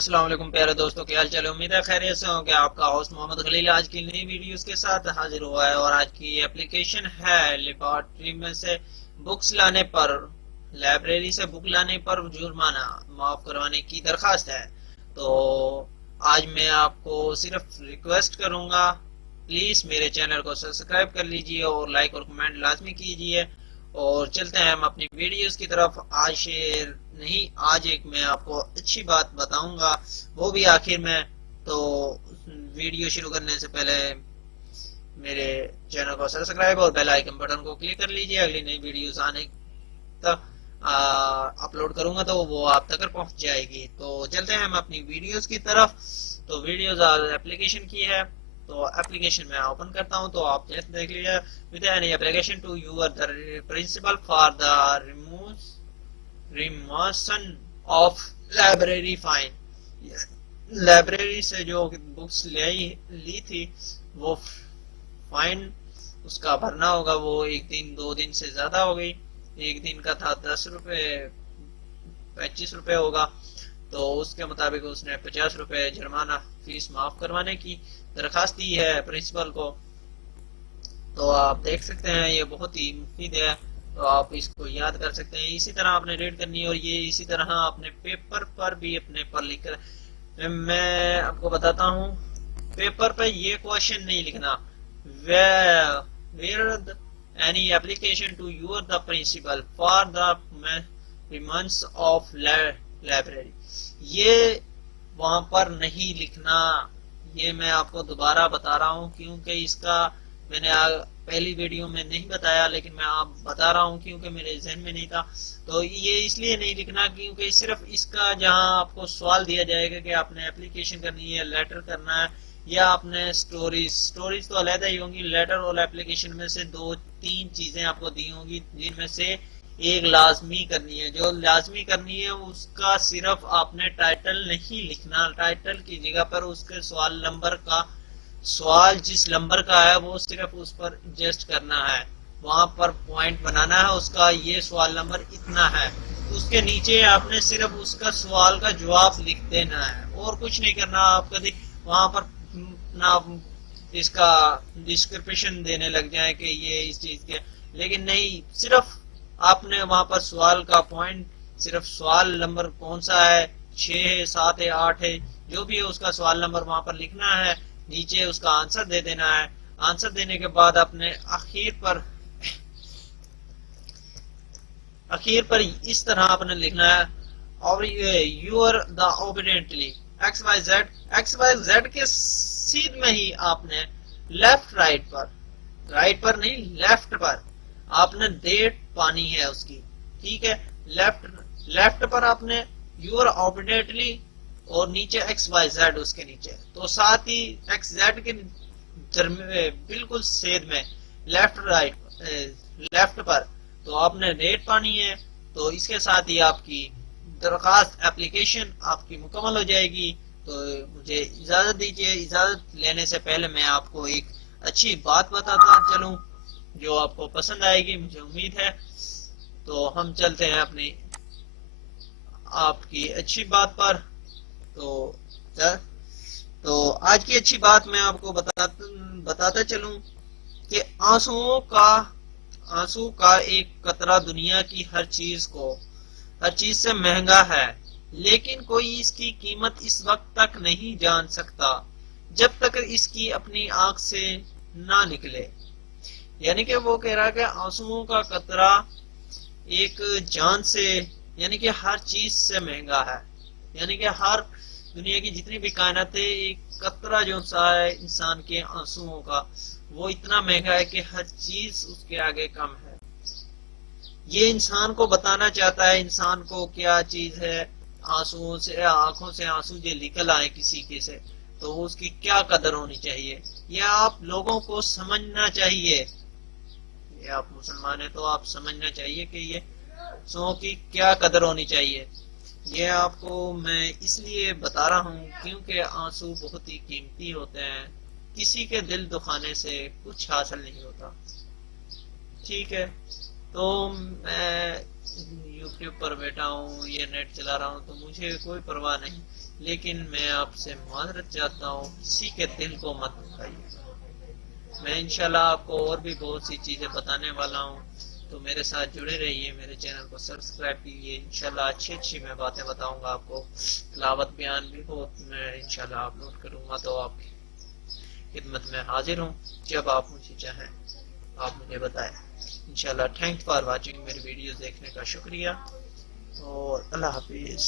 السلام علیکم پیارے دوستوں، کیا حال چال ہے؟ امید ہے خیریت سے ہوں کہ آپ کا ہوسٹ محمد خلیل آج کی نئی ویڈیوز کے ساتھ حاضر ہوا ہے، اور آج کی اپلیکیشن ہے لیبارٹری میں سے بکس لانے پر، لائبریری سے بک لانے پر جرمانہ معاف کروانے کی درخواست ہے۔ تو آج میں آپ کو صرف ریکویسٹ کروں گا، پلیز میرے چینل کو سبسکرائب کر لیجئے اور لائک اور کمنٹ لازمی کیجئے، اور چلتے ہیں ہم اپنی ویڈیوز کی طرف۔ آج ایک میں آپ کو اچھی بات بتاؤں گا، وہ بھی آخر میں۔ تو ویڈیو شروع کرنے سے پہلے میرے چینل کو سبسکرائب اور بیل آئیکن بٹن کو کلک کر لیجئے، اگلی نئی ویڈیوز آنے تک اپلوڈ کروں گا تو وہ آپ تک پہنچ جائے گی۔ تو چلتے ہیں ہم اپنی ویڈیوز کی طرف۔ تو ویڈیوز اپلیکیشن کی ہے، تو اپلیکیشن میں اوپن کرتا ہوں تو آپ دیکھ لیجیے، with any application to you are the principal for the removal of library fine۔ Library سے جو بکس لی تھی وہ فائن اس کا بھرنا ہوگا، وہ ایک دن 2 دن سے زیادہ ہو گئی۔ ایک دن کا تھا 10 روپے، 25 روپے ہوگا، تو اس کے مطابق اس نے 50 روپے جرمانہ فیس معاف کروانے کی درخواست دی ہے پرنسپل کو۔ تو آپ دیکھ سکتے ہیں یہ بہت ہی مفید ہے، تو آپ اس کو یاد کر سکتے ہیں، اسی طرح آپ نے ریڈ کرنی ہے، اور یہ اسی طرح اپنے پیپر پر بھی اپنے پر لکھ کر۔ میں آپ کو بتاتا ہوں، پیپر پہ یہ کوشچن نہیں لکھنا، where any application to you the principal for the remands of library، یہ وہاں پر نہیں لکھنا۔ یہ میں آپ کو دوبارہ بتا رہا ہوں کیونکہ اس کا میں نے پہلی ویڈیو میں نہیں بتایا، لیکن میں آپ بتا رہا ہوں کیونکہ میرے ذہن میں نہیں تھا۔ تو یہ اس لیے نہیں لکھنا کیونکہ صرف اس کا جہاں آپ کو سوال دیا جائے گا کہ آپ نے اپلیکیشن کرنی ہے، لیٹر کرنا ہے، یا آپ نے سٹوریز تو علیحدہ ہی ہوں گی، لیٹر اور اپلیکیشن میں سے 2-3 چیزیں آپ کو دی ہوں گی، جن میں سے ایک لازمی کرنی ہے۔ جو لازمی کرنی ہے اس کا صرف آپ نے ٹائٹل نہیں لکھنا، ٹائٹل کی جگہ پر اس کے سوال جس نمبر کا ہے وہ صرف اس پر ایڈجسٹ کرنا ہے، وہاں پر پوائنٹ بنانا ہے، اس کا یہ سوال نمبر اتنا ہے، اس کے نیچے آپ نے صرف اس کا سوال کا جواب لکھ دینا ہے، اور کچھ نہیں کرنا۔ آپ کا وہاں پر اس کا ڈسکرپشن دینے لگ جائیں کہ یہ اس چیز کے، لیکن نہیں، صرف آپ نے وہاں پر سوال کا پوائنٹ، صرف سوال نمبر کون سا ہے، 6 ہے، 7 ہے، 8 ہے، جو بھی ہے اس کا سوال نمبر وہاں پر لکھنا ہے، نیچے اس کا آنسر دے دینا ہے۔ آنسر دینے کے بعد اپنے آخر پر اس طرح آپ نے لکھنا ہے، you are the obediently XYZ کے سیدھ میں ہی آپ نے لیفٹ رائٹ پر نہیں، لیفٹ پر آپ نے ڈیٹ پانی ہے اس کی، ٹھیک ہے۔ لیفٹ پر آپ نے you are obediently اور نیچے XYZ اس کے نیچے، تو ساتھ ہی XZ کے بالکل سیدھ میں لیفٹ پر تو آپ نے ریٹ پانی ہے۔ تو اس کے ساتھ ہی آپ کی درخواست اپلیکیشن آپ کی مکمل ہو جائے گی۔ تو مجھے اجازت دیجیے، اجازت لینے سے پہلے میں آپ کو ایک اچھی بات بتاتا چلوں جو آپ کو پسند آئے گی، مجھے امید ہے۔ تو ہم چلتے ہیں اپنی آپ کی اچھی بات پر۔ تو آج کی اچھی بات میں آپ کو بتاتا چلوں کہ آنسو کا ایک قطرہ دنیا کی ہر چیز سے مہنگا ہے، لیکن کوئی اس کی قیمت اس وقت تک نہیں جان سکتا جب تک اس کی اپنی آنکھ سے نہ نکلے۔ یعنی کہ وہ کہہ رہا ہے کہ آنسوؤں کا قطرہ ایک جان سے، یعنی کہ ہر چیز سے مہنگا ہے، یعنی کہ ہر دنیا کی جتنی بھی کائنات ہے، ایک قطرہ جو سا ہے انسان کے آنسوؤں کا، وہ اتنا مہنگا ہے کہ ہر چیز اس کے آگے کم ہے۔ یہ انسان کو بتانا چاہتا ہے انسان کو کیا چیز ہے، آنکھوں سے آنسو جو نکل آئے کسی کے سے، تو اس کی کیا قدر ہونی چاہیے، یہ آپ لوگوں کو سمجھنا چاہیے۔ یہ آپ مسلمان ہیں تو آپ سمجھنا چاہیے کہ یہ سو کی کیا قدر ہونی چاہیے۔ یہ آپ کو میں اس لیے بتا رہا ہوں کیونکہ آنسو بہت ہی قیمتی ہوتے ہیں، کسی کے دل دکھانے سے کچھ حاصل نہیں ہوتا، ٹھیک ہے۔ تو میں یوٹیوب پر بیٹھا ہوں، یہ نیٹ چلا رہا ہوں، تو مجھے کوئی پرواہ نہیں، لیکن میں آپ سے معذرت چاہتا ہوں، کسی کے دل کو مت دکھائیے. میں انشاءاللہ آپ کو اور بھی بہت سی چیزیں بتانے والا ہوں، تو میرے ساتھ جڑے رہیے، میرے چینل کو سبسکرائب کیجیے. انشاءاللہ اچھی میں باتیں بتاؤں گا آپ کو. تلاوت بیان بھی بہت میں انشاءاللہ اپلوڈ کروں گا، تو آپ کی خدمت میں حاضر ہوں. جب آپ مجھے چاہیں آپ مجھے بتائیں. انشاءاللہ تھینک فار واچنگ. میری ویڈیوز دیکھنے کا شکریہ اور اللہ حافظ.